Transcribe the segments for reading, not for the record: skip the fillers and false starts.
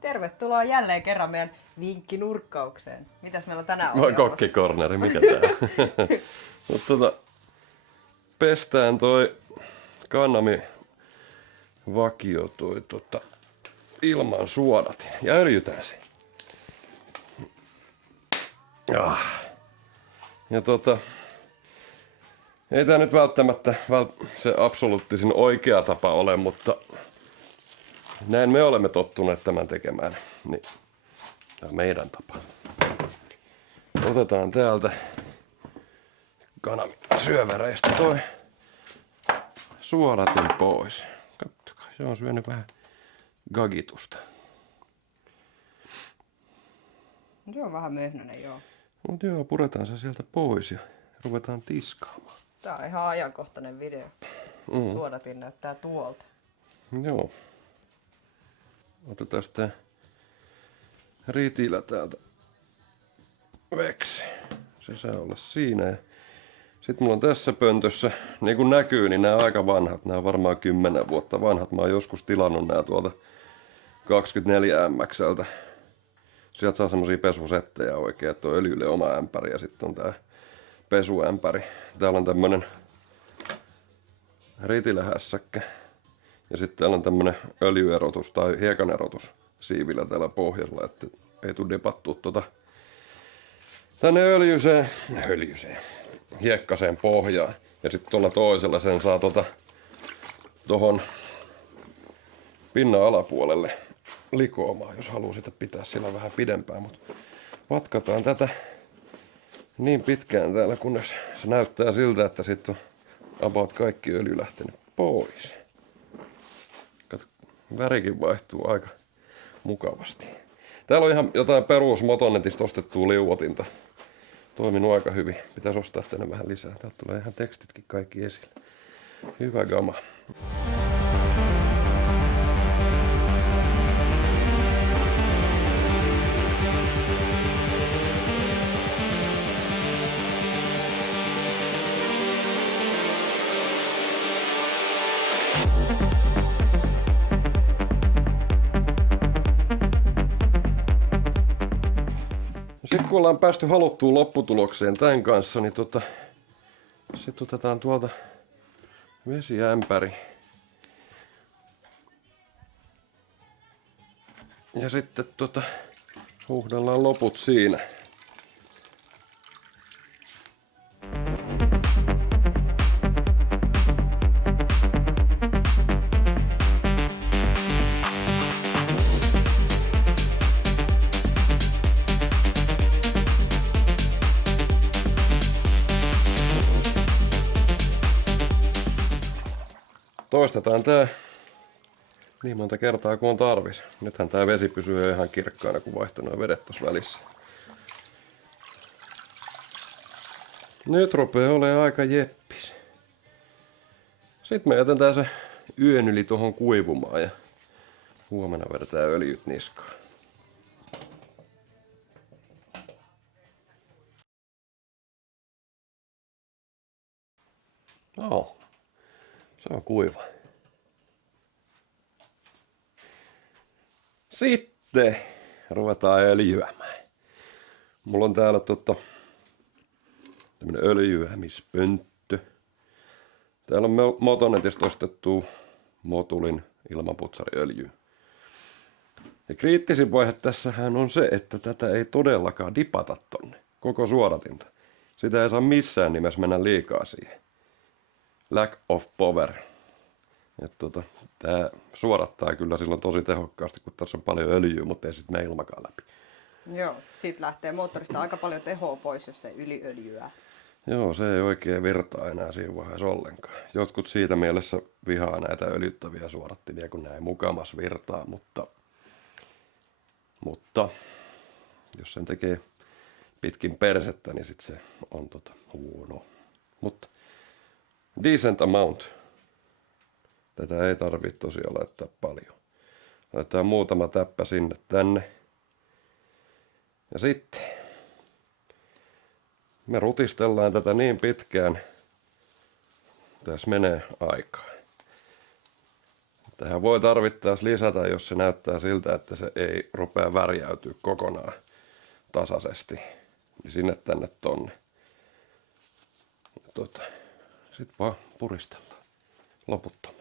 Tervetuloa jälleen kerran meidän vinkkinurkkaukseen. Mitäs meillä on tänään Vai ohjelmassa? kokkikorneri, mikä tää? Mutta pestään toi Kannami vakio toi ilman suodatin ja öljytään se. Ja ei tää nyt välttämättä se absoluuttisin oikea tapa ole, mutta näin me olemme tottuneet tämän tekemään. Niin, tää on meidän tapa. Otetaan täältä Kanamin syöväreistä toi suodatin pois. Kattokaa, se on syönyt vähän gagitusta. Se on vähän möhnönen, joo. Mut joo, puretaan se sieltä pois ja ruvetaan tiskaamaan. Tää on ihan ajankohtainen video. Suodatin näyttää tuolta. Joo. Otetaan tää ritilä täältä veksi. Se saa olla siinä. Ja sit mulla on tässä pöntössä, niin kuin näkyy, niin nämä on aika vanhat. Nämä on varmaan 10 vuotta vanhat. Mä oon joskus tilannut nämä tuolta 24MXltä. Sieltä saa semmosia pesusettejä oikein, että on öljylle oma ämpäri ja sitten on tää pesuämpäri. Täällä on tämmönen ritilähässäkkä. Ja sitten täällä on tämmönen öljyerotus tai hiekanerotus siivillä täällä pohjalla, että ei tule dipattua tänne öljyseen, hiekkaseen pohjaan. Ja sitten tuolla toisella sen saa tohon pinnan alapuolelle likoamaan, jos haluaa sitä pitää sillä vähän pidempään. Mutta vatkataan tätä niin pitkään täällä, kunnes se näyttää siltä, että sitten on about kaikki öljy lähtenyt pois. Kato, värikin vaihtuu aika mukavasti. Täällä on ihan jotain perus Motonetista ostettua liuotinta. Toiminut aika hyvin. Pitäisi ostaa tänne vähän lisää. Täältä tulee ihan tekstitkin kaikki esille. Hyvä gama. Sitten kun ollaan päästy haluttuun lopputulokseen tämän kanssa, niin sitten otetaan tuolta vesiämpäri. Ja sitten huuhdellaan loput siinä. Toistetaan tää niin monta kertaa kuin on tarvis. Nythän tää vesi pysyy ihan kirkkaana, kun vaihtuu nuo vedet tossa välissä. Nyt rupeaa olemaan aika jeppis. Sitten me jätetään se yön yli tohon kuivumaan ja huomenna vedetään öljyt niskaan. No, se on kuiva. Sitten ruvetaan öljyämään. Mulla on täällä tämmönen öljyämispönttö. Täällä on Motonetista ostettu Motulin ilmanputsariöljy. Ja kriittisin vaihe tässähän on se, että tätä ei todellakaan dipata tonne koko suodatinta. Sitä ei saa missään nimessä mennä liikaa siihen. Lack of power. Tää suodattaa kyllä silloin tosi tehokkaasti, kun tässä on paljon öljyä, mutta ei sit mene ilmakaan läpi. Joo, siitä lähtee moottorista aika paljon tehoa pois, jos se yliöljyää. Joo, se ei oikein virtaa enää siinä vaiheessa ollenkaan. Jotkut siitä mielessä vihaa näitä öljyttäviä suodattimia, kun näin mukamas virtaa, mutta jos sen tekee pitkin persettä, niin sit se on huono. Mutta decent amount. Tätä ei tarvitse tosiaan laittaa paljon. Laitetaan muutama täppä sinne tänne. Ja sitten me rutistellaan tätä niin pitkään, tässä menee aikaa. Tähän voi tarvittaessa lisätä, jos se näyttää siltä, että se ei rupea värjäytyä kokonaan tasaisesti. Niin sinne tänne tonne. Sitten vaan puristellaan loputtomiin.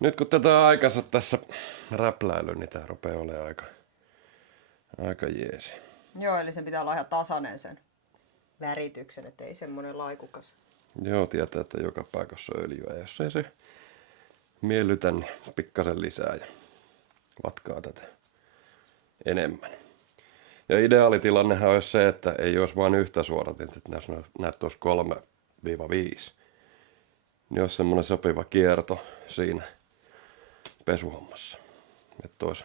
Nyt kun tätä aikansa tässä räpläily, niin tää rupeaa olemaan aika jeesi. Joo, eli sen pitää olla ihan tasainen sen värityksen, ettei semmonen laikukas. Joo, tietää, että joka paikassa on öljyä. Ja jos ei se miellytä, niin pikkasen lisää ja vatkaa tätä enemmän. Ja ideaalitilannehan olisi se, että ei olisi vain yhtä suoratinta, että näet olisi 3-5. Niin olisi semmoinen sopiva kierto siinä pesuhommassa. Että olisi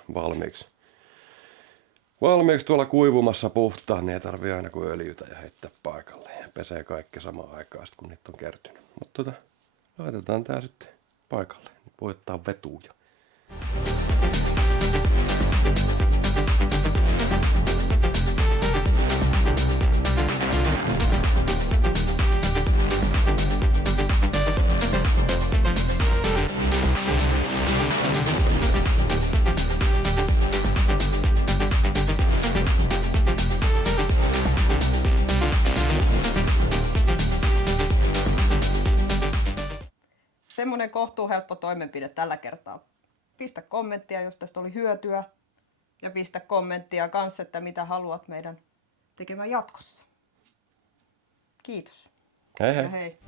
valmiiksi tuolla kuivumassa puhtaan, niin ei tarvii aina kuin öljytä ja heittää paikalle. Ja pesee kaikki samaan aikaan, kun niitä on kertynyt. Mutta laitetaan tää sitten paikalle. Voi ottaa vetuja. Semmonen kohtuuhelppo toimenpide tällä kertaa. Pistä kommenttia, jos tästä oli hyötyä. Ja pistä kommenttia kanssa, että mitä haluat meidän tekemään jatkossa. Kiitos. Hei hei. Ja hei.